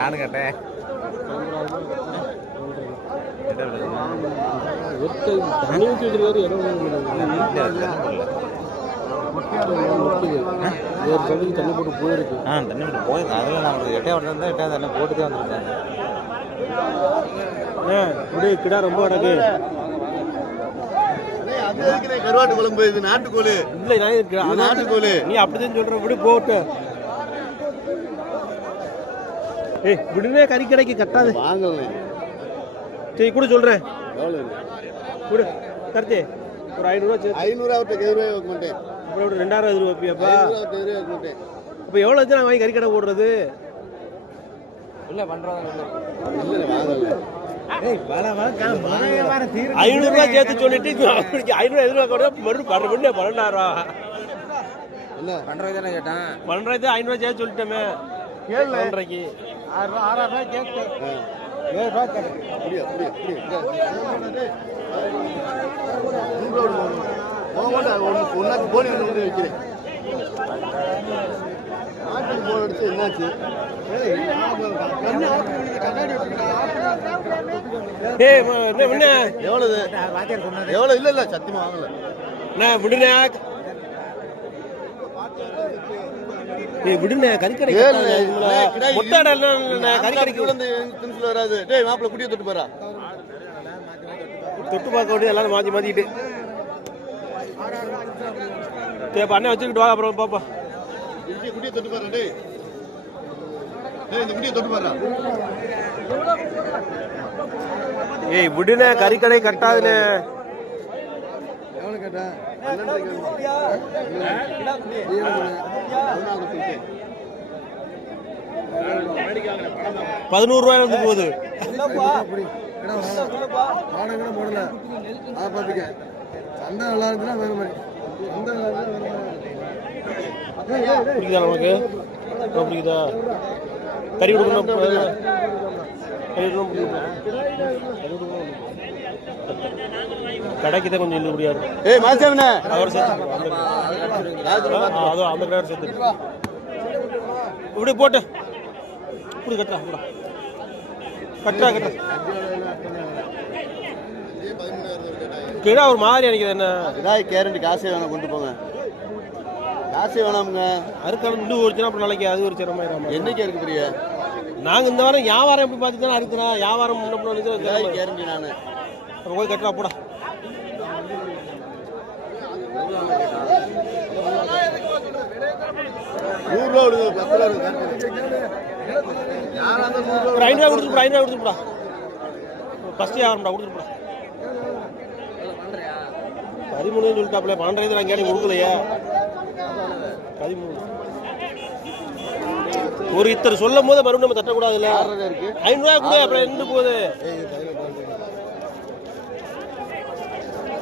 நானும் கேட்டேன். தண்ணி போட்டு போயிருக்கு. தண்ணி போட்டு போயிருக்கு. அதில் நான் எட்டையாவது இருந்தால் எட்டையாவது தண்ணி போட்டுதான் வந்துருக்கேன். இப்படி கிடா ரொம்ப அடக்கு. கருவாட்டு குழம்பு இது நாட்டுக்கோழி இல்லை, நாட்டுக்கோழி. நீ அப்படிதான் சொல்ற. இப்படி போட்டு விடுனே கறி கடைக்கு கட்டாது வாங்கல. சரி கூட சொல்றேன். கூட கருத்து ஒரு 500 500 அவர்கிட்ட 7 ரூபாய் வைக்க மாட்டேன். அப்புறம் ஒரு 2000 வைப்பியாப்பா? 7 ரூபாய் வைக்க மாட்டேன். இப்போ எவ்வளோ வச்சு நான் வாங்கி கறி கடை போடுறது? இல்லை பண்ணுறோம். இல்லை வாங்கல. 500 ரூபா சேர்த்து சொல்லிட்டு 500 எதிர்பார்க்க மறுபடியும் 12,000 என்ன பண்ணுறது தானே கேட்டேன். 12,000 500 சேர்த்து சொல்லிட்டோமே. 12,000 6,000 கேட்டு 7 ரூபா கேட்டு புரியா புரியா புரியா ஒன்னாக்கு போனி வந்து வைக்கிறேன். நாட்டுக்கு போன் அடிச்சு என்னாச்சு? எவ்வளவு எவ்வளவு? இல்ல இல்ல சத்தியமா வாங்கல. விடுனே விடுனே கறி கடை வராது. டேய் மாப்பிள்ள குட்டியை தொட்டு போறா. தொட்டு பார்க்க வேண்டிய எல்லாரும் மாத்தி மாத்திட்டு அண்ணன் வச்சுக்கிட்டு வா. அப்புறம் பாப்பா குட்டியை தொட்டு போறா. டேய் இந்த குட்டியை தொட்டு போறா. ஏய் விடுனே கறி கடை கட்டாதுனே. எவ்வளவு கேட்டா? 11 ரூபாய் வந்து போகுது. போடல அதை பார்த்துக்க. சந்தை நல்லா இருக்குன்னா வேற மாதிரி. சந்தை பிடிக்குதா நமக்கு? பிடிக்குதா? கறி கொடுக்கணும். கடைக்கு தான் கொஞ்சம் இல்லை முடியாது. ஏய் மாசாமனே அவர் சேர்த்து அதோ அந்த கடை சேர்த்து இப்படி போட்டு இப்படி கட்டுறா கூட கட்டுறா கட்டுறா கிடா ஒரு மாதிரி நினைக்கிறது. என்ன இதாய் கேரண்டி காசே வேணாம், கொண்டு போங்க. காசே வேணாமுங்க. அறுக்கான இன்னும் ஒரு அப்புறம் நாளைக்கு அது ஒரு சிரமம். என்னைக்கு இருக்கு பிரியா? நாங்கள் இந்த வாரம் வியாபாரம் எப்படி பார்த்து தானே அறுக்கிறோம். வியாபாரம் முன்ன கேரண்டி நான் அப்புறம் போய் கட்டுறா போடா. ஒரு 500 கொடுத்துருப்பா. 500 கொடுத்துருப்பா. ஃபர்ஸ்ட் வியாபாரம்டா கொடுத்துருப்பா. 13 சொல்லிட்டாப்ல. 12 நான் கேட்டு கொடுக்கலையா? 13 ஒரு இத்தர் சொல்லும் போது மறுபடியும் நம்ம தட்டக்கூடாதுல்ல. 500 ரூபாய் கூட அப்புறம் எந்த போகுது?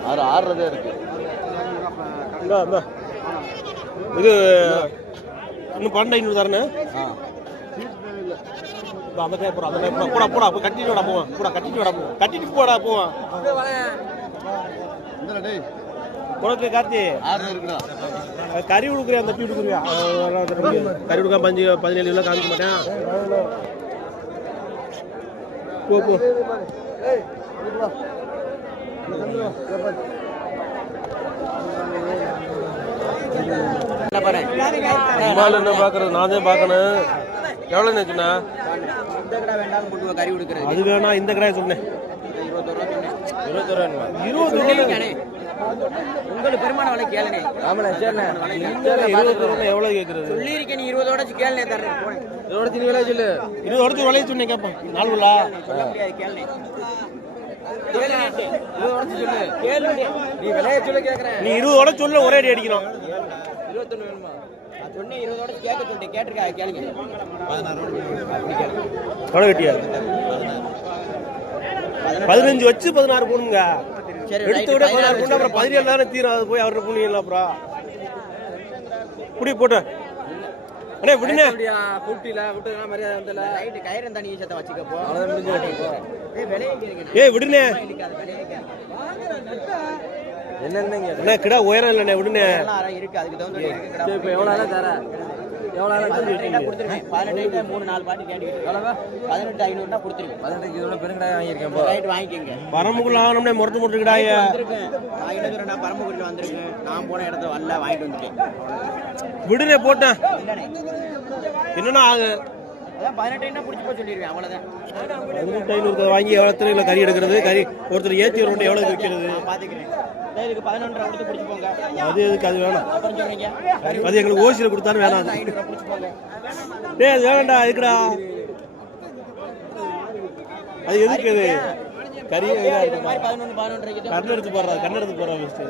6 இருக்கு. இது இன்னும் 12,500 தானே? அந்த டைப் போடா. அந்த டைப் போடா போடா. கட்டிட்டு விட போவான். கூட கட்டிட்டு விட போவான். கட்டிட்டு போடா போவான். உனக்கு கார்த்தி கறி கொடுக்குறியா? அந்த டீ கொடுக்குறியா? கறி கொடுக்க 17 காமிக்க மாட்டேன். போ போ. என்ன பாக்குறது? நான் தான் பாக்கணும். எவ்வளவு நினைச்சுண்ணா? அது வேணா இந்த கடையை சொன்னேன். 20 ரூபாய் உங்களுக்கு பெருமான விலை கேளுனே. ஆமாண்ணே சரிண்ணே. 20 ரூபாய் எவ்வளவு கேட்கறது? சொல்லியிருக்கேன். நீ 20 ஓட கேளுனே தரேன். 20 விலை சொல்லு. 20 ஓட விலையை சொன்னேன். கேட்போம் 4 விழா சொல்ல முடியாது. கேளுனே 20 ஓட சொல்லு. கேளு நீ விலையை சொல்ல கேட்கறேன். நீ 20 ஓட சொல்ல ஒரே அடி அடிக்கணும். 21 வேணுமா? நான் சொன்னேன் 20 ஓட கேட்க சொல்லிட்டேன். கேட்டிருக்கா? கேளுங்க. 16 எவ்வளவு வெட்டியா? 15 வச்சு 16 போடுங்க. எடுத்த விட 16 போட்டு அப்புறம் 17 தானே தீரும். அது போய் அவர்கிட்ட புண்ணியலாம். அப்புறம் குடி போட்டு அண்ணே விடுனே. கூட்டில விட்டுனா மரியாதை வந்தல. ரைட் கயிறு தண்ணி சத்த வச்சுக்க போ. அவ்வளவு முடிஞ்சு. ஏய் விலையே கேக்குறீங்க. ஏய் விடுனே. என்னன்னங்க? அண்ணே கிடா உயரம் இல்லனே. விடுனே. இருக்கு. அதுக்கு தகுந்த இருக்கு. இப்போ எவ்வளவு தர? எவ்வளோ கொடுத்துருக்கேன் 18 3-4 பாட்டி கேட்டுக்கிட்டு எவ்வளோ 18,500 கொடுத்துருக்கேன் 18 இதோட பெருங்கடாய் வாங்கியிருக்கேன் ரைட் வாங்கிக்கோங்க பரம்புக்குள்ள ஆகணும்னே முரட்டு முட்டுக்கிடாய வந்திருக்கேன் வாங்கிட்டு நான் பரமக்குடியில் வந்திருக்கேன் நான் போன இடத்துல வரல வாங்கிட்டு வந்துட்டேன் விடுனே போட்டேன் இல்லைண்ணே என்னன்னா ஆகு அதான் 18 பிடிச்சி போய் சொல்லிடுவேன் அவ்வளோதான் 18,500 வாங்கி எவ்வளோ இல்லை கறி எடுக்கிறது கறி ஒருத்தர் ஏற்றி ஒரு எவ்வளோ விற்கிறது நான் பார்த்துக்கிறேன் இதுக்கு 11 கொடுத்து பிடிச்சி போங்க அது எதுக்கு அது வேணாம் அப்புறம் சொல்றீங்க அது எங்களுக்கு ஓசியில் கொடுத்தாலும் வேணாம் அது 500 பிடிச்சி போங்க டேய் அது வேணாம்டா இருக்குடா அது எதுக்கு அது கறி இந்த மாதிரி 11 கண்ணை எடுத்து போடுறா கண்ணை எடுத்து போடுறா ஃபஸ்ட்டு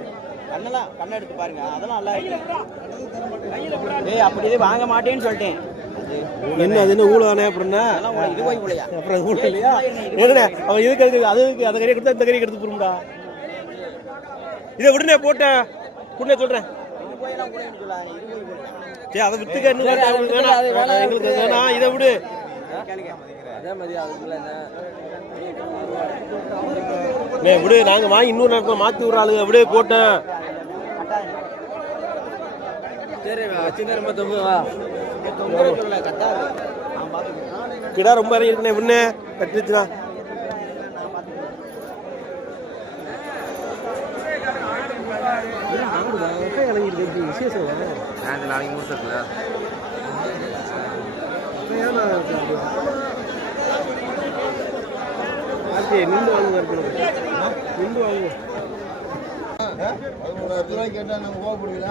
கண்ணை எடுத்து பாருங்க அதெல்லாம் நல்லா அப்படி இது வாங்க மாட்டேன்னு சொல்லிட்டேன் என்ன அது என்ன ஊழலானே அப்படின்னா இது போய் உலையா அப்புறம் ஊழல் இல்லையா எதுனே அவன் இதுக்கு அதுக்கு அதுக்கு அந்த கறியை கொடுத்தா இந்த கறியை எடுத்து போடும்டா இதை விடுனே போட்டேன் உடனே சொல்றேன் சரி அதை வித்துக்க இன்னும் வேணாம் எங்களுக்கு வேணாம் இதை விடு அதே மாதிரி அதுக்குள்ள விடு நாங்க வாங்கி இன்னொரு நேரத்தில் மாத்தி விடுறாளுங்க விடு போட்டேன் சரி சின்ன ரொம்ப தொங்குவா கிடா ரொம்ப இறங்கி இருக்குண்ணே விண்ணே கட்டுச்சுனா இறங்கிருக்கு விசேஷம் நாளைக்கு முடிச்சிருக்குதா நின்று வாங்க நின்று வாங்க 11,000 கேட்டா நாங்க போக முடியல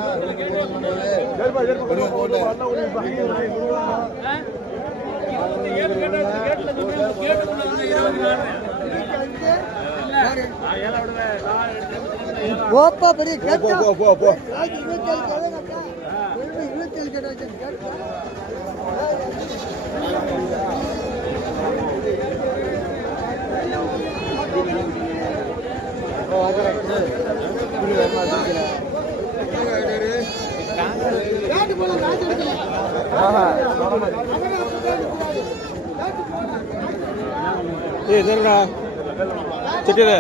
போப்பா பெரிய போ 27 கேட்டா ஏய் சரிடா சிட்டில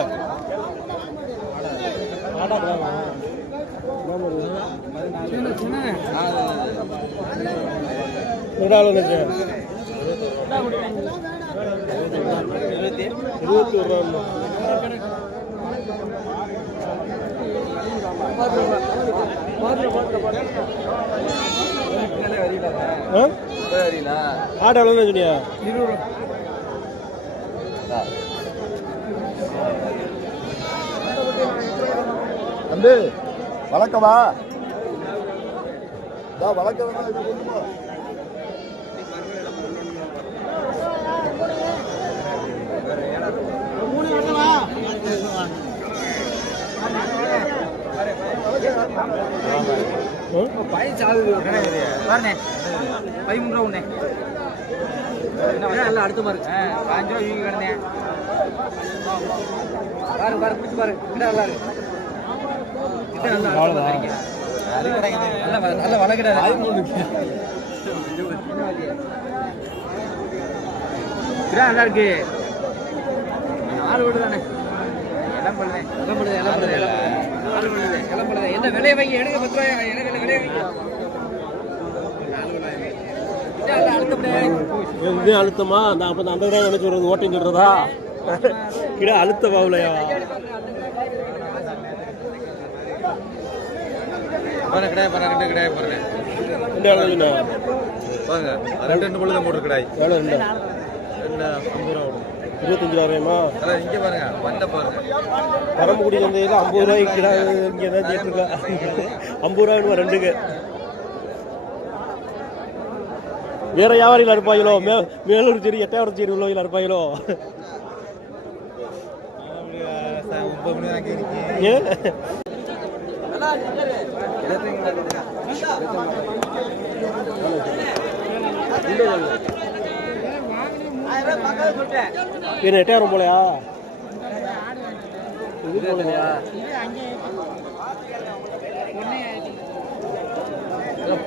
ஆடு எவ்வளோ சொன்னியா தம்பி வழக்கமா வழக்கம் அடுத்து பாரு 5 ரூபா வீங்க கிடந்தேன் பாரு பாரு பிடிச்சு பாரு நல்லா இருக்கு நல்ல வளர்க்கிறாரு நல்லா இருக்கு 4 வீடு தானே என்ன விலையை வைங்க எனக்கு 10 ரூபாய் எனக்கு விலையை வைங்க அழுத்தமா அந்த அந்த நினைச்சு சொல்றது ஓட்டம் சொல்றதா கிட அழுத்த பாவலையா ரெண்டு பொழுது போட்டு கிடாய் எவ்வளோ 25,000 இங்க பாருங்க வந்த பாருங்க பரம்புக்குடி சந்தையில் 50 ரூபாய்க்கு கிடா இங்கே தான் ஜெயிச்சிருக்கா 50 ரூபாய் ரெண்டுக்கு வேற வியாபாரிகள் அறுப்பாங்களோ மேலூர் சரி எட்டாயிரம் சரி உள்ளவங்க அறுப்பாங்களோ என்ன 8000 போலையா இது போலையா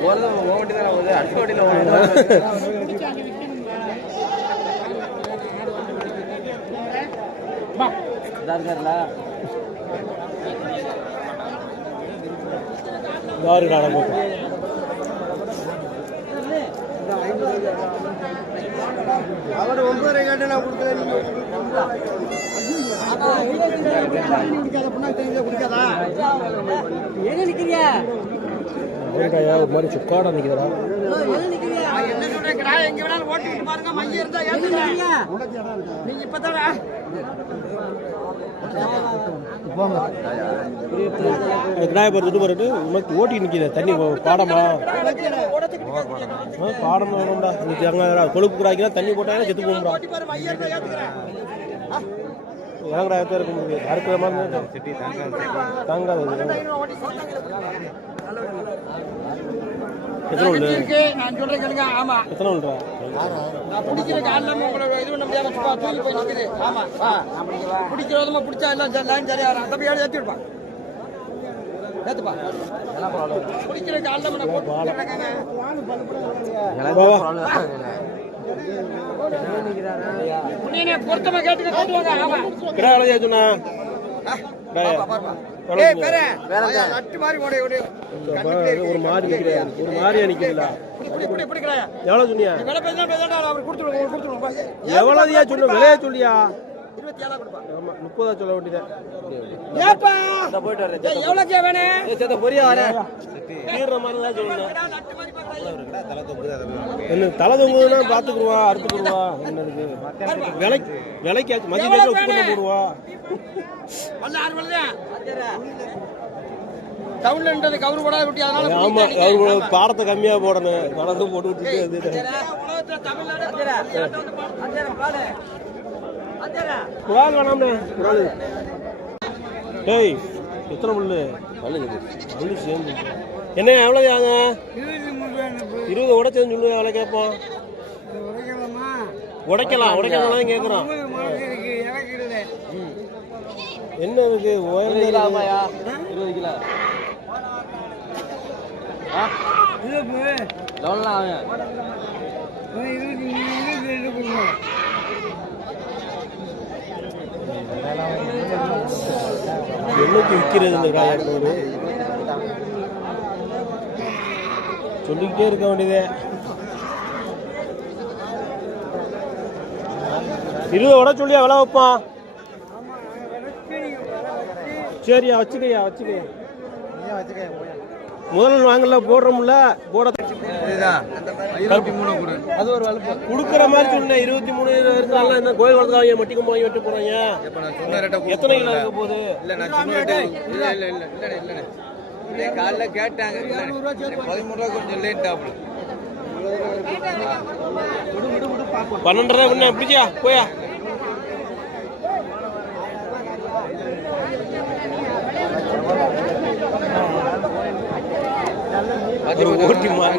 போறது ஓட்டி தான் வந்து அடுத்த ஓட்டில யாரு நாடகம் அவர் 9 கேட்டு நான் கொடுக்குறேன். குடிக்காதா எங்க நிக்கிறியா? ஒரு மாதிரி சுக்காடா நிக்கிறா. என்ன சொல்றேங்கடா? எங்க வேணாலும் ஓட்டிட்டு பாருங்க. மைய இருந்தா ஏத்துறீங்க. நீங்க இப்பதான் ஓட்டி நிக்கிற தண்ணி பாடமா பாடம் வேணும்டா. கொழுப்பு குறாய்க்கலாம் தண்ணி போட்டாங்க செத்து போகும்டா. ஏங்கடா இருக்க முடியாது அறுக்கிற மாதிரி தாங்காது. எத்தனை நான் சொல்றேன் கேளுங்க. ஆமா எத்தனை வில்றா? நான் பிடிக்கிற காலில் உங்களை இது பண்ண முடியாம தூக்கி போய் நிற்குது. ஆமா பிடிக்கிற விதமா பிடிச்சா எல்லாம் லைன் சரியா வரும். தம்பி ஏழு ஏற்றி விடுப்பா. ஏத்துப்பா. பிடிக்கிற காலில் நான் போட்டு பொருத்தமா கேட்டுக்க கூட்டுவாங்க. ஆமா கிடா அழையா சொன்னா ஒரு மாதிரி நிக்கிறேன். ஒரு மாதிரியா நிக்கிறீங்களா? எவ்வளவு சொன்னியா? எவ்வளவுயா சொன்ன? விலையா சொல்லியா? 30 சொல்ல வேண்டியது. தலை தொங்குதுன்னா பாத்துக்குருவா, அறுத்துக்குருவா. என்னதுக்கு விலைக்கு மதிய உப்பு பண்ண போடுவா. ஆமா பாடத்தை கம்மியா போடணும். கணக்கு போட்டு விட்டுட்டு குடால் வேணாம்னே. குடால் டேய் எத்தனை புல்லு பல்லு சேர்ந்து என்ன எவ்வளோ ஆங்க? 20 உடைச்சதுன்னு சொல்லுவேன். எவ்வளோ கேட்போம்? உடைக்கலாம் கேட்குறோம். என்ன இருக்கு? 20 கிலோ என்னைக்கு விற்கிறது இந்த காலத்தோடு? சொல்லிக்கிட்டே இருக்க வேண்டியதே. 20 உட சொல்லியா விலை வைப்பான்? சரியா வச்சுக்கையா முதல்ல வாங்கல போடுறோம்ல போட அது ஒரு வலுப்பு குடுக்கற மாதிரி சொன்னேன். 23 இருந்தாலும் இந்த கோயில் வளர்த்துக்காக மட்டிக்கும் வாங்கி வெட்டி போறாங்க. எத்தனை கிலோ இருக்க போகுது? இல்ல நான் சின்ன ரேட்டு இல்ல காலைல கேட்டாங்க. 13 ரூபா கொஞ்சம் லேட் ஆகும். 12.5 கொஞ்சம் பிடிச்சியா போயா? ஓட்டி மாறி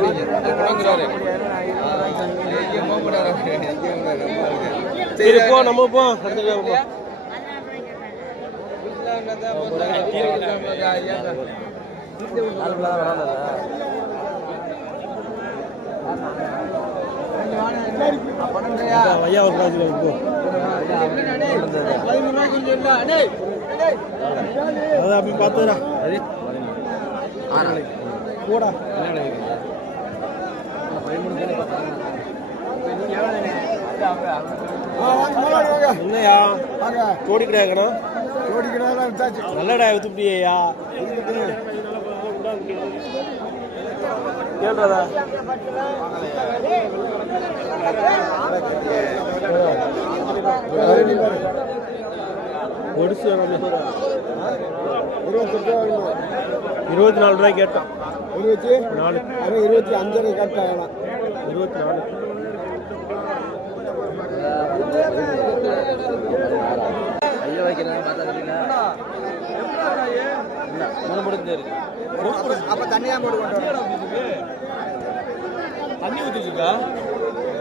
சரி போ, நம்ம போ. ஐயா ஒரு அதான் அப்படி பார்த்துடா போடா. என்னையா கோடி கிடையாதுண்ணா? நல்லடா வித்துப்பிடியா? கேள்றதா ஒடிச்சு 24 ரூபாய் கேட்டான். 24 25 கேட்டாங்க. 24 ஐயா வைக்கிறேன் அப்ப தண்ணியா போட்டு தண்ணி ஊற்றிச்சுக்கா.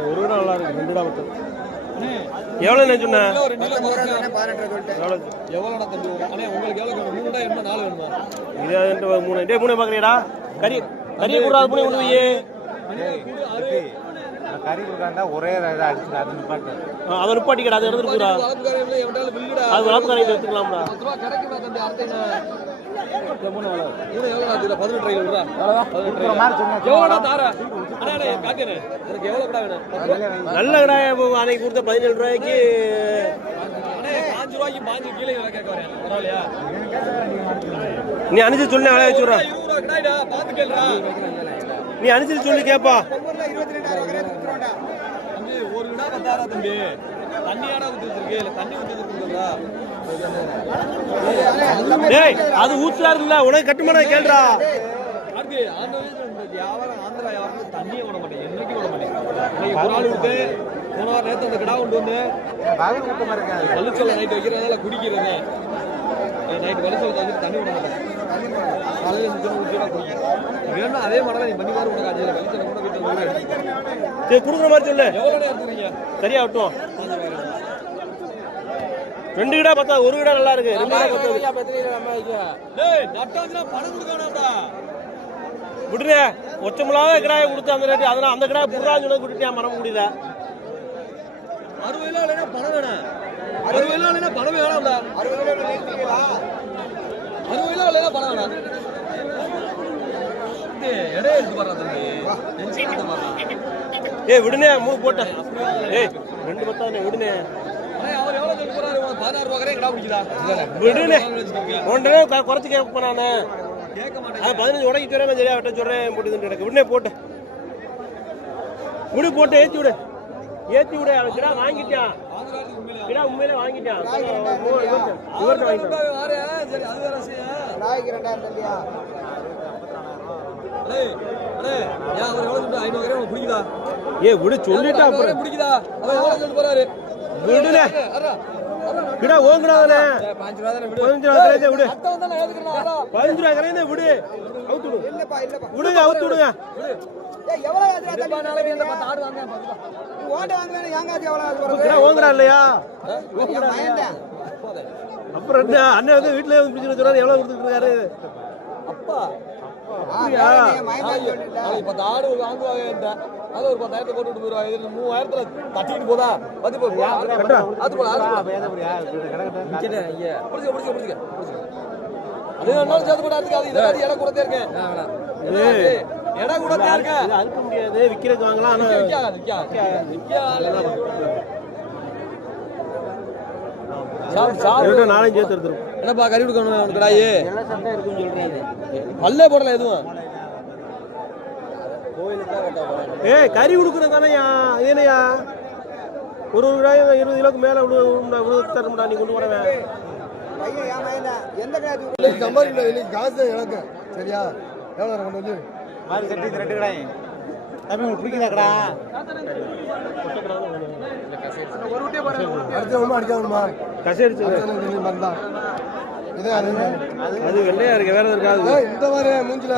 ஒரு நல்லா இருக்கு. 2 ரூபா மட்டும். எவ்வளோ நான் சொன்னேன்? எவ்வளோடா தம்பி? அண்ணே உங்களுக்கு எவ்வளோ? 3 என்ன 4 வேணுமா? இது 3 டே 3 பார்க்குறீடா? கறி கூடாது. 3 கொண்டு போய் கறி கொடுக்காண்டா ஒரே இதை அடிச்சு அது நிப்பாட்டு. அதை நிப்பாட்டிக்கடா. அது எடுத்துட்டு போடா. அது வளர்ப்பு கரையில் எடுத்துக்கலாம்டா. நல்ல கடாய அன்னைக்கு கொடுத்த 17 ரூபாய்க்கு நீ அனுசரிச்சு சொல்லி விளைய வச்சுடுறேன். நீ அனுசரிச்சு சொல்லி கேப்பா. டேய் அது ஊத்துறா இல்ல உனக்கு கட்டுமான கேள்றா. தண்ணியே விட மாட்டேன், என்னைக்கு விட மாட்டேன். ஒரு ஆள் விட்டு போன வாரம் நேற்று அந்த கிடா கொண்டு வந்து வலுச்சோலை நைட்டு வைக்கிறதால குடிக்கிறது. நைட்டு வலுச்சோலை தந்துட்டு தண்ணி விட மாட்டேன். காலையில் குடிக்கிறேன். அதே மாதிரி நீ பண்ணி பாரு. உனக்கு அதில் வலிச்சோலை கூட வீட்டில் கொடுக்குற மாதிரி சொல்லு. எவ்வளோ நேரம் எடுத்துறீங்க? சரியா விட்டோம். 2 கிடா பார்த்தா 1 கிடா நல்லா இருக்கு. 2 கிடா பணம் கொடுக்கணும்டா. விடுற ஒச்சமுலாத கிடாயை கொடுத்து அந்த ரேட்டு அதனால அந்த கிடாய் புறான்னு சொல்லி விட்டுட்டேன். மரம் முடியல. 60 கிலோ இல்லைன்னா பணம் வேணாம். 60 கிலோ இல்லைன்னா பணம் வேணாம்டா. 60 கிலோ இல்லைன்னா பணம் வேணாம். இடையே எடுத்து பாரு தம்பி. ஏய் விடுனே 3 போட்டேன். ஏய் 2 பத்தானே விடுனே. அவர் எவ்வளவு சொல்லிட்டு போறாரு? 16 ரூபா வரைக்கும் கிடா பிடிக்குதா? விடுனே. ஒன்றரை குறைச்சு கேட்பேன் நானு. கேட்க மாட்டேன். அது 15 உடைக்கிட்டு வரேன். சரியா வெட்ட சொல்றேன் போட்டு எனக்கு விடுனே போட்டு விடு போட்டு ஏற்றி விடு. ஏற்றி விடு. அவன் கிடா வாங்கிட்டான். கிடா உண்மையிலே வாங்கிட்டான். இவர்கிட்ட வாங்கிட்டான். சரி அது வேற பிடிக்குதா? ஏ விடு சொல்லிட்டா அப்புறம் பிடிக்குதா? அவன் எவ்வளவு சொல்லிட்டு போறாரு? விடுனே. கிடா ஓங்குறானே 15 ரூபா கரையே விடு. 15 ரூபா கரையே விடு. அவுத்து விடு. விடுங்க அவுத்து விடுங்க. கிடா ஓங்குறா இல்லையா? அப்புறம் என்ன அண்ணன் வந்து வீட்டுல வந்து பிடிச்சு சொல்றாரு. எவ்வளவு கொடுத்துட்டு இருக்காரு? அப்பா 10 ஆடு வாங்குவாங்க. அது ஒரு 10,000 போட்டு போயிருவா. 3000 தட்டிட்டு போதா பத்தி போய் அது போல இடம் கொடுத்தே இருக்கேன். இடம் கொடுத்தா இருக்க அறுக்க முடியாது. விக்கிறதுக்கு வாங்கலாம். ஆனா நாளையும் சேர்த்து எடுத்துரும். என்னப்பா கறி கொடுக்கணும் அவனுக்கு கடாயி பல்லே போடல எதுவும். ஏய் கறி கொடுக்குறது தானேயா? ஏனையா ஒரு ரூபாய் 20 கிலோக்கு மேல தரமுடா. நீ கொண்டு வரவேன் காசு எனக்கு சரியா? எவ்வளோ கொண்டு வந்து பிடிக்குதாக்கடா? அடிக்காதுமா கசி அடிச்சு அது வெள்ளையா இருக்கு. வேற இருக்காது இந்த மாதிரி மூஞ்சில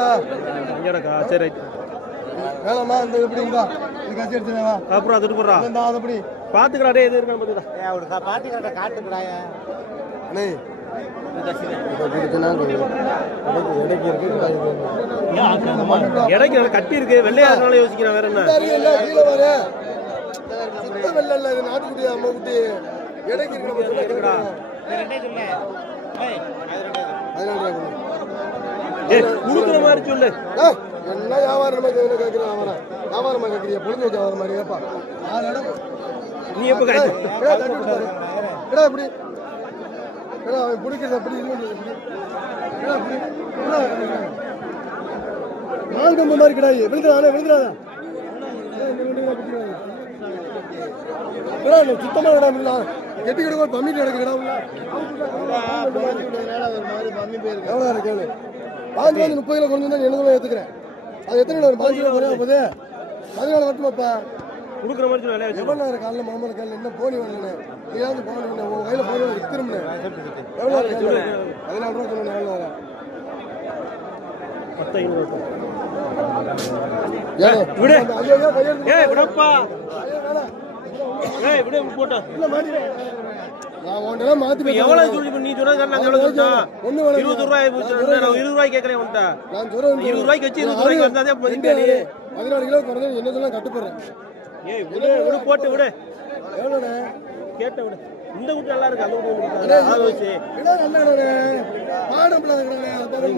இங்கடா. சரி ரைட் வேணாமா? இந்த எப்படி இருந்தா இது கசி அடிச்சதா? அப்புறம் அது போடுறா. அது எப்படி பாத்துக்கடா. டேய் இது இருக்கான்னு பாத்துடா. பாத்துக்கடா காட்டுக்கடாயா. அண்ணே இடைக்கு கட்டி இருக்கு. வெள்ளையா அதனால யோசிக்கிறேன். வேற என்ன நாட்டுக்குட்டி அம்மா குட்டி இடைக்கு இருக்குடா. கொடுக்குற மாதிரி சொல்லு. என்ன வியாபாரம் கேட்கிறேன்? வியாபாரமா கேட்கிறியா? பொழுது வியாபாரம் மாதிரி கேப்பா. நீ எப்ப கிடைக்கும்? இப்படி அவன் பிடிக்கிறது அப்படி நாள் கம்ப மாதிரி கிடையாது. விழுந்துடாத விழுந்துடாத. சுத்தமா இடம் இல்ல. கெட்டி கிடக்க பம்மி கிடக்கு இடம் இல்ல. எவ்வளோ கேளு. 5 30 கிலோ கொண்டு வந்தா 70 ஏத்துக்கிறேன். அது எத்தனை கிலோ? 5 கிலோ குறையா போகுது. 14 மட்டுமாப்பா கொடுக்குற மாதிரி சொல்லி வேலையா? எவ்வளோ நேரம் காலையில் மாமல்ல காலையில் என்ன போனி வரலண்ணே? நீயாவது போன உன் கையில் போன வித்துரும்ண்ணே. எவ்வளோ 14 ரூபா சொல்லணும். எவ்வளோ நேரம்? 10 விடு. ஏய் விடப்பா. ஏய் விடு போட்டா. இல்ல மாத்தி. நான் ஒன்றே மாத்தி. எவ்வளவு சொல்லி நீ சொன்னது நாங்க எவ்வளவு சொன்னா? 20 ரூபாய் நான் 20 ரூபாய் கேக்குறேன் உன்கிட்ட. நான் சொல்றேன் 20 ரூபாய்க்கு வச்சு 20 ரூபாய்க்கு வந்தாதே மதிப்பே நீ. 14 கிலோ குறைஞ்சு என்ன சொல்ல கட்டுப்படுறேன். ஏய் விடு விடு போட்டு விடு. எவ்வளோண்ணே கேட்ட விடு. இந்த குட்டி நல்லா இருக்கு, அந்த குட்டி ஆலோசி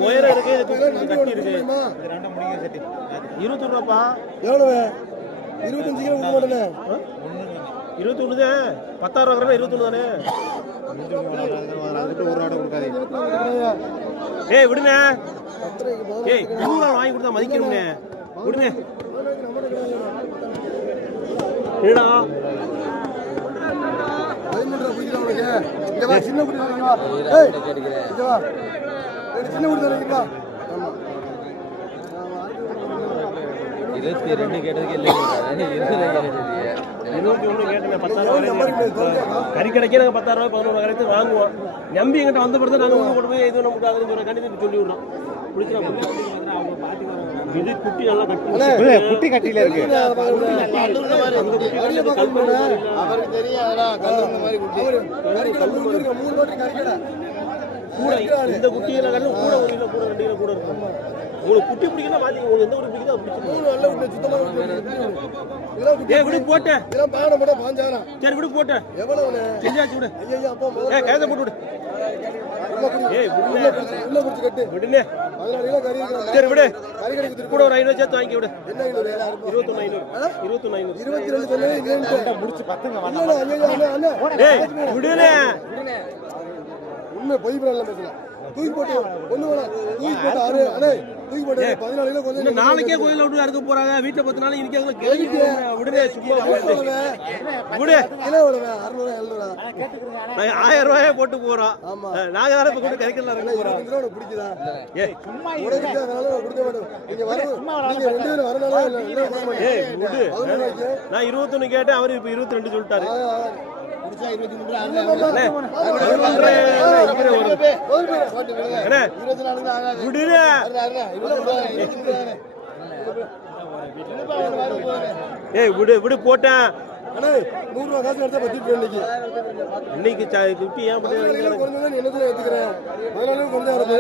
உயரம் இருக்கு, இது கட்டி இருக்கு. 21 ரூபாப்பா. எவ்வளவு 25 கிலோ கொடுக்க மாட்டேனே 21 தான். 10,000 ரூபா 21 தானே. ஏய் விடுனே. ஏய் 100 வாங்கி கொடுத்தா மதிக்கணும்னே. விடுனே. ஏடா 13 ரூபா பிடிக்கலாம் உனக்கு. இங்க வா சின்ன குட்டி இங்க வா. ஏய் இங்க வா. சின்ன குட்டி தரீங்களா? ஆமா. 22 கேட்டதுக்கு இல்லை 21 கேட்டேன். 10,000 கறி கடைக்கே நாங்கள் 10,000 11 கரைத்து வாங்குவோம். நம்பி எங்கிட்ட வந்த பிறகு நாங்கள் ஊருக்கு கொண்டு போய் எதுவும் நமக்கு அதுன்னு சொல்ல கண்டிப்பாக சொல்லி விடுறோம். பிடிச்சிடும். இது குட்டி நல்லா கட்டி குட்டி கட்டியில இருக்கு. அவருக்கு தெரியும் அதெல்லாம் கல்லு மாதிரி குட்டி. கறிக்கடை 3 வாட்டி கறிக்கடை. கூட இந்த குட்டியில கூட 1 கிலோ கூட 2 கிலோ கூட இருக்கும். உங்களுக்கு குட்டி பிடிக்கணும் மாத்திங்க. உங்களுக்கு எந்த குட்டி பிடிக்குதோ பிடிச்சிடும். நல்ல குட்டி சுத்தமான குட்டி. ஏய் விடு போட்டு. இதெல்லாம் பானை போட 5000. சரி விடு போட்டு. எவ்வளவுனே? செஞ்சாச்சு விடு. ஐயா அப்பா ஏய் கைத போட்டு விடு. ஏய் விடுனே. உள்ள புடிச்சு கட்டு. விடுனே. 14 கிலோ கறி இருக்கு. சரி விடு. கறி கடைக்கு கூட ஒரு 500 சேர்த்து வாங்கி விடு. என்ன 500? 21,500. 21,500. 22 சொன்னே இங்க முடிச்சு 10ங்க இல்ல ஐயா அண்ணா ஏய் விடுனே. உண்மை பொய் பிரான்ல பேசலாம். தூக்கி போட்டு ஒண்ணு வேணாம். தூக்கி போட்டு ஆறு அண்ணே தூக்கி போட்டு 14 கிலோ கொஞ்சம் இன்னும் நாளைக்கே கோயில்ல விட்டு அறுக்க போறாங்க. வீட்டுல 10 நாள் இருக்கவங்க கேளுங்க. விடுனே சும்மா விடு. கிலோ எவ்வளவு? 600 700. நான் 1000 ரூபாயே போட்டு போறோம். ஆமா. நாங்க வேற இப்ப கூட கறிக்கல இறக்க போறோம். 20 கிலோ உனக்கு பிடிக்குதா? ஏய் சும்மா உனக்கு அதனால நான் கொடுக்க மாட்டேன். நீங்க வர நீங்க 2 பேரும் வரனால இல்ல கொடுக்க மாட்டேன். ஏய் விடு. நான் 21 கேட்டேன். அவரு இப்ப 22 சொல்லிட்டாரு. முடிச்சா 23 அண்ணே, ஆகாது. விடுனே. ஏய் விடு விடு போட்டேன். அண்ணே 100 ரூபாய் காசு எடுத்தா பத்திட்டு இன்னைக்கு. இன்னைக்கு குட்டி ஏன் போட்டு கொஞ்சம் என்னத்துல ஏத்துக்கிறேன். 14 கொஞ்சம் வரது.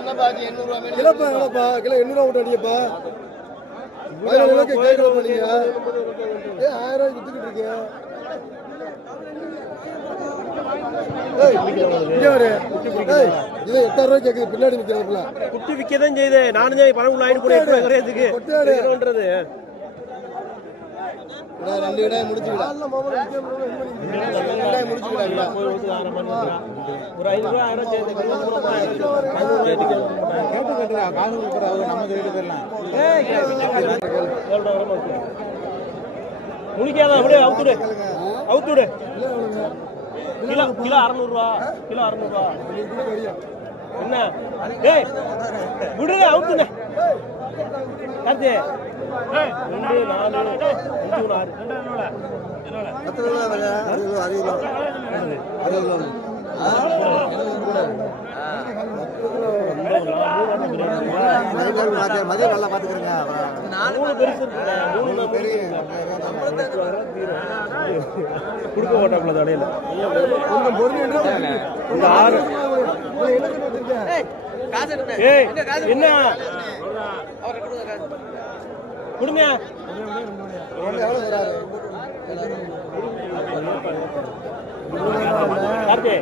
என்ன பாதி 800 ரூபாய் கிலோப்பா எவ்வளோப்பா? கிலோ 800 விட்டு அடியப்பா. 14 கிலோக்கு கேட்கல பண்ணீங்க. ஏய் 1000 ரூபாய் வித்துக்கிட்டு இருக்கீங்க. ஏய் இங்க வர. ஏய் இது 8000 ரூபாய் கேக்குது பின்னாடி நிக்கிறதுல. குட்டி விக்கதான் செய்யுது. நானும் தான் பணம் உள்ள ஆயிட்டு கூட எப்படி கரையதுக்கு என்னன்றது. நான் 2 கிடாய் முடிச்சுடா. நல்ல மாமா விக்கணும். 2 கிடாய் முடிச்சுடா. ஒரு 500 1000 சேர்த்து கேட்டு கட்டுறா காசு கொடுக்குற அவங்க நம்ம வீடு போயிடலாம். முடிக்காத அப்படியே அவுத்துடு அவுத்துடு. கிலோ 600 ரூபா. கிலோ 600 ரூபா. என்ன ஏய் விடுங்க அவுத்துனே. கார்த்தி 2 4 5 6 10 ரூபாய் வர 60 மதியம் நல்லா பாத்துக்கிறேங்க. 3 பெருசு இருக்குங்க. 3 பெரிய குடுக்க மாட்டாப்ல தடையில. கொஞ்சம் பொறுமையா இந்த 6 ஏய் என்ன கொடுங்க. கார்த்தி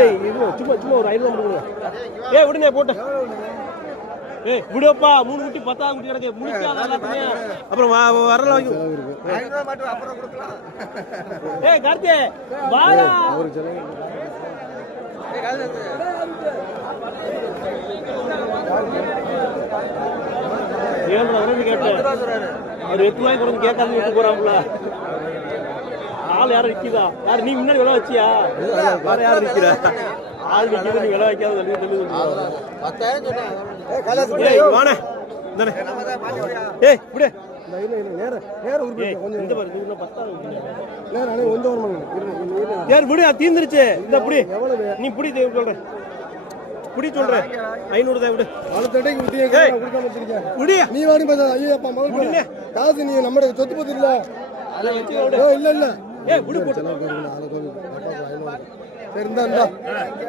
ஏய் இது சும்மா ஒரு 500 கொடுங்க. ஏய் விடுங்க போட்டு. ஏய் விடுப்பா 3 குட்டி 10 குட்டி கிடக்கு முடிக்காத எல்லாத்தையும். அப்புறம் வரல வாங்கி 500 ரூபாய் மட்டும் அப்புறம் கொடுக்கலாம். ஏய் கார்த்தி வாடா. அவருக்கு சொல்லுங்க. ஏய் கார்த்தி கேட்டேன். அவர் 8 ரூபாய் கொடுங்க கேட்காம விட்டு போறாப்புல. ஆள் யாரும் நிக்குதா? யாரு நீ முன்னாடி விலை வச்சியா? வேற யாரு நிக்கிறா? ஆள் நிக்குது நீ விலை வைக்காத சொல்லி 10,000 சொன்னா. ஏய் வாணே இந்தனே. ஏய் விடு. நேர உருப்படி கொஞ்சம் இந்த பாரு இன்னும் 10 நேர அண்ணே ஒந்த வரமாங்க. யார் விடு தீந்துருச்சு. இந்த புடி நீ புடி சொல்றேன். புடி சொல்றேன் 500 தான் விடு. அடுத்தடைக்கு விட்டியே கொடுக்காம வச்சிருக்க. விடு நீ வாடி பார்த்தா ஐயோ அப்பா மகள் காசு நீ நம்ம சொத்து பத்து இல்ல. அத வச்சு விடு. இல்ல இல்ல. ஏய் விடு போடு. செலவு போடுங்க. 500 சரி இந்தா இந்தா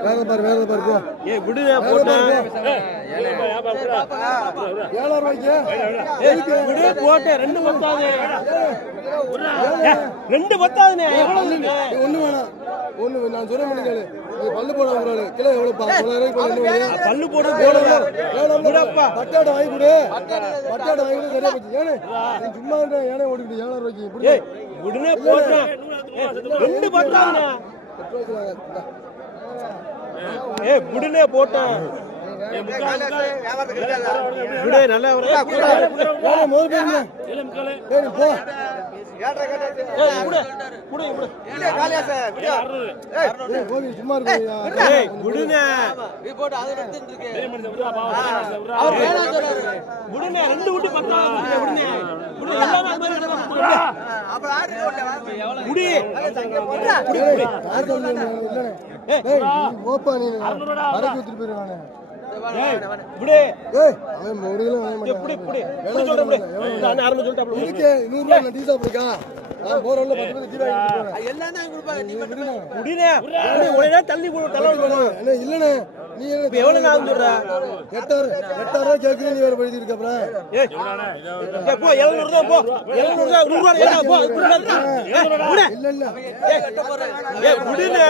வேற பாரு போ ஏய் விடுங்க போட்டேன் 7000 ரூபாய்க்கு விடு போட்டேன் 2 பத்தாது 2 பத்தாதுனே ஒண்ணு வேணாம் ஒண்ணு நான் சொல்ல முடியாது பல்லு போட ஒரு கிலோ எவ்வளவுப்பா 900 ரூபாய்க்கு பல்லு போட்டு போடப்பா பட்டாடை வாங்கி கொடு பட்டாடை வாங்கி கொடு சரியா போச்சு ஏனே நீ சும்மா ஏனே ஓடிக்கிட்டு 7000 ரூபாய்க்கு ஏய் விடுனே போட்டேன் 2 பத்தாதுனே ஏய் விடுனே போட்டேன் விடு நல்லா முதல் பேருங்க சரி போ கோவி சும்மா இருக்கு விடுனே போட்டு அதை எடுத்துட்டு இருக்கு விடுனே 2 விட்டு பத்தாது விடுனே விடு எல்லாமே அது மாதிரி முடி ஓப்பா நீ அரைக்கு ஊத்திட்டு போயிருவானே விடு அவன் ஒரு கிலோ வாங்க இப்படி சொல்றேன் நான் ஆரம்பி சொல்லிட்டேன் இதுக்கு 100 ரூபாய் டீ சாப்பிடுறா நான் போறேன்ல 10 பேர் டீ வாங்கி போறேன் எல்லாம் தான் கொடுப்பாங்க நீ முடினே ஒரே தள்ளி போடு அண்ணே இல்லனே நீ இப்ப எவ்வளவு நான் சொல்ற 8000 ரூபாய் கேக்குற நீ வேற படுத்தி இருக்க அப்புறம் ஏய் போ 700 தான் போ 700 ரூபாய் 100 ரூபாய் போ இல்ல இல்ல ஏய் விடுனே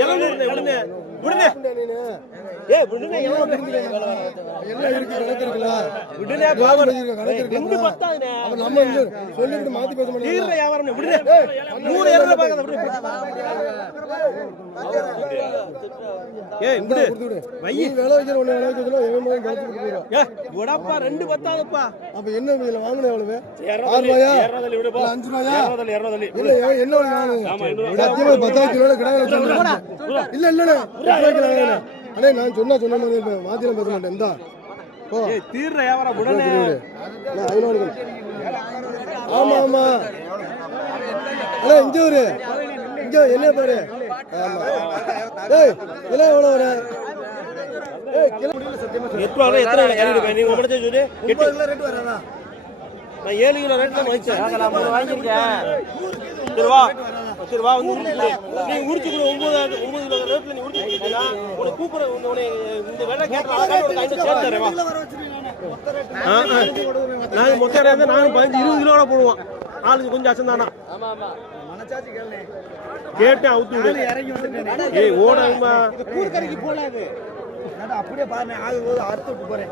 700 விடுனே ஏய் விடுனே எல்லாம் இருக்கு கணக்கு இருக்குல விடுனே பாவர் கணக்கு இருக்கு 2 பத்தாதுனே அப்ப நம்ம சொல்லிட்டு மாத்தி பேச மாட்டீங்க தீர்ற வியாபாரம் விடுனே 100 200 பாக்காத விடு ஏய் விடு வை வேலை வைக்கிற ஒண்ணு வேலை வைக்கிறதுல எவன் போய் கலந்து போயிடும் ஏய் விடப்பா 2 பத்தாதுப்பா அப்ப என்ன இதுல வாங்குன எவ்வளவு 6 ரூபாயா 5 ரூபாயா இல்ல என்ன வாங்குன சத்தியமா 10 கிலோ கிடால இல்ல இல்ல 8 கிலோ அண்ணே நான் சொன்ன மாதிரி மாத்திரம் பேச மாட்டேன் இந்தா போ ஏய் தீர்ற வியாபாரம் விடுனே நான் 500 ஆமா ஆமா அண்ணே இங்க என்ன பாரு ஆமா ஏய் கிலோ எவ்வளவு வர ஏய் கிலோ சத்தியமா எத்தனை கறி நீங்க உடச்சே சொல்லு 8 கிலோ ரேட் வராதா நான் 7 கிலோ ரேட் தான் வாங்கிச்சேன் வாங்கிருக்கேன் சரி வா வந்து நீ உரிச்சு கொடு 9 கிலோ ரேட்ல நீ உரிச்சு உன கூப்பற உன இந்த வேலை கேட்டா ஒரு கையில சேர்த்து தரேன் வா நான் மொத்த ரேட் நான் 15 20 கிலோட போடுவோம் ஆளுக்கு கொஞ்சம் அசந்தானா ஆமா ஆமா மனசாட்சி கேளு கேட்டேன் அவுத்து விடு இறங்கி வந்துட்டேன் ஏய் ஓடாமா கூர்க்கறிக்கு போலாது நான் அப்படியே பாருங்க ஆகு போது அறுத்து விட்டு போறேன்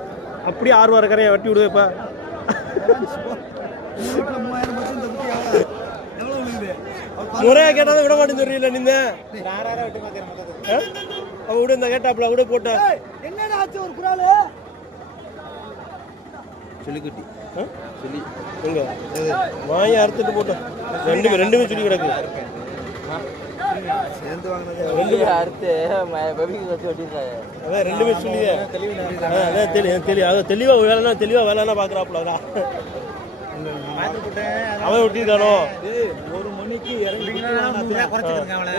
அப்படியே 6 வார கரையை வெட்டி விடுவேப்பா வீட்டுல 3000 மட்டும் இந்த குட்டி எவ்வளவு விழுது முறையா கேட்டாலும் விட மாட்டேன்னு சொல்றீங்களா நீங்க அவ விட இந்த கேட்டாப்ல விட போட்ட என்னடா ஆச்சு ஒரு குறாலு சொல்லிக்குட்டி சொல்லி எங்க வாங்கி அறுத்துட்டு போட்டோம் ரெண்டுமே சொல்லி கிடக்கு சேர்ந்து வாங்கினது அறுத்து பபிக்கு வச்சு வெட்டிருக்காங்க அதான் ரெண்டுமே சொல்லியே அதான் தெளிவா வேலைன்னா பாக்குறாப்புல அதான் அவன் விட்டிருக்கானோ 1 மணிக்கு இறங்கி குறைச்சிருங்க அவளை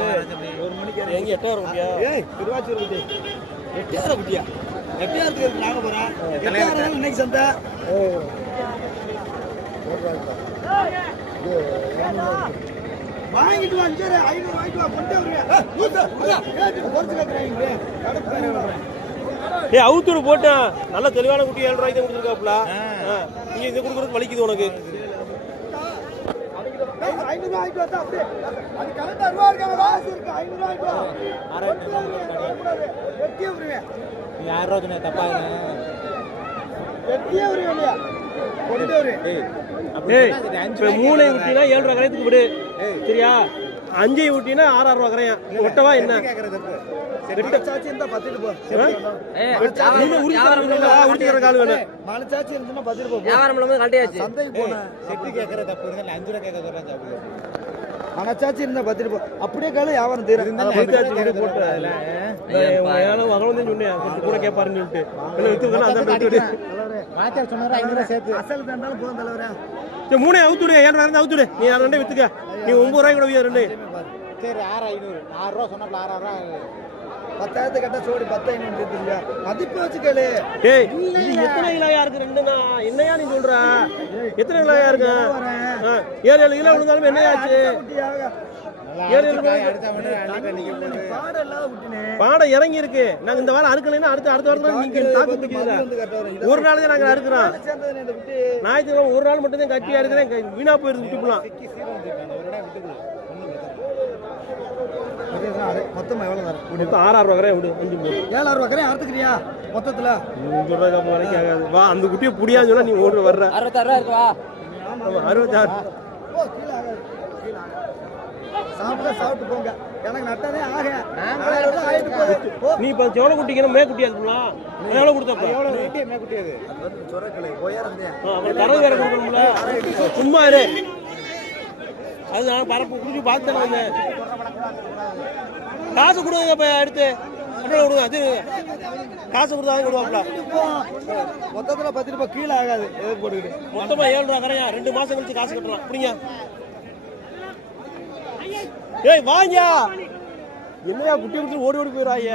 1 மணிக்கு எங்க 8000 குட்டியா ஏய் திருவாச்சூர் குட்டி 8000 குட்டியா 8000 நாங்க போறோம் 8000 இன்னைக்கு சந்தை வாங்கிட்டு வா 500 வாங்கிட்டு வா கொண்டே வருங்க குறைச்சு கேக்குறாங்க ஏய் அவுத்தூர் போட்டேன் நல்ல தெளிவான குட்டி 7 ரூபாய்க்கு கொடுத்துருக்காப்புல நீங்க இதை கொடுக்குறது வலிக்குது உனக்கு 500 வாங்கிட்டு வா அப்படியே அது கரெக்டா ரூபா இருக்காங்க வாசி இருக்கு 500 வாங்கிட்டு வா வெட்டியே வருவேன் நீ 6 ரூபாய் சொன்ன தப்பா வெட்டியே வருவேன் இல்லையா கொண்டே வருவேன் ஏய் இப்ப 3 விட்டினா 7 ரூபாய் கரையத்துக்கு விடு சரியா 5 விட்டினா 6 ரூபாய் கரையா ஒட்டவா என்ன சாச்சி இருந்தா பத்திட்டு போ உரிச்சுக்கிற கால் வேணும் மனசாட்சி இருந்தா பத்திட்டு போ வியாபாரம் கட்டியாச்சு சந்தைக்கு போன செட்டு கேட்கற தப்பு இருந்தா 5 ரூபாய் கேட்க சொல்றேன் மனசாட்சி இருந்தா பத்திட்டு போ அப்படியே கால வியாபாரம் தீரும் போட்டு சொன்னேன் கூட கேட்பாருன்னு சொல்லிட்டு மாச்சார் சொன்னாரு 500 ரூபாய் சேர்த்து அசல் தந்தாலும் போதும் தலைவரே 3 அவுத்துடு 7 ரூபாய் அவுத்துடு நீ 2 வித்துக்க நீ 9 ரூபாய் கூட வியா 2 சரி 6500 6 ரூபாய் சொன்னா 6 ரூபாய் 10,000 கட்ட சோடி 10,500 இல்லையா மதிப்பு வச்சு கேளு டேய் இது எத்தனை கிலோயா இருக்கு ரெண்டுனா என்னையா நீ சொல்ற எத்தனை கிலோயா இருக்கு 7 கிலோ விழுந்தாலும் என்னையா ஆச்சு பாடம் இறங்கி இருக்கு. நாங்க இந்த வாரம் அறுக்கலைன்னா அடுத்த வாரம் நீங்க தாக்கு பிடிக்கிறீங்க. ஒரு நாள் தான் நாங்க அறுக்கிறோம். ஞாயிற்றுக்கிழமை ஒரு நாள் மட்டும் தான் கட்டியா இருக்கிறேன். வீணா போயிருது விட்டுக்கலாம். மொத்தம் எவ்வளவு தர? மொத்தம் 6000 ரூபாய் விடு. 7000 ரூபாய் அறுத்துக்கிறியா மொத்தத்துல? 300 ரூபாய் வரைக்கும் ஆகாது. வா அந்த குட்டியை புடியான்னு சொன்னா நீ ஓடுற வர்ற. 66 ரூபா இருக்கு வா. ஆமா 66. ஓ கீழ ஆகாது. சாப்பிட்டு போங்க. எனக்கு நட்டதே ஆக. ஆயிட்டு போகுது. நீ இப்ப செவல குட்டிக்கணும் மே குட்டியா இருக்கலாம். எவ்வளவு கொடுத்தப்ப? எவ்வளவு ரேட் மே குட்டியது? சொரக்கலை போயறந்தே. தரவு வேற கொடுக்கணும்ல. சும்மா இரு. அது நான் பரப்பு குடிச்சு பார்த்துட்டேன் வந்தேன். காசு கொடுங்க இப்ப எடுத்து அப்படியே கொடுங்க. அது காசு கொடுத்தா தான் கொடுவாப்ல. மொத்தத்துல 10 ரூபாய் கீழே ஆகாது. எதுக்கு போட்டுக்கிட்டு மொத்தமா 7 ரூபா கரையா 2 மாசம் கழிச்சு காசு கட்டலாம். புரியுங்க? ஏய் வாங்க. என்னையா குட்டி குட்டி ஓடி போயிடுறாங்க.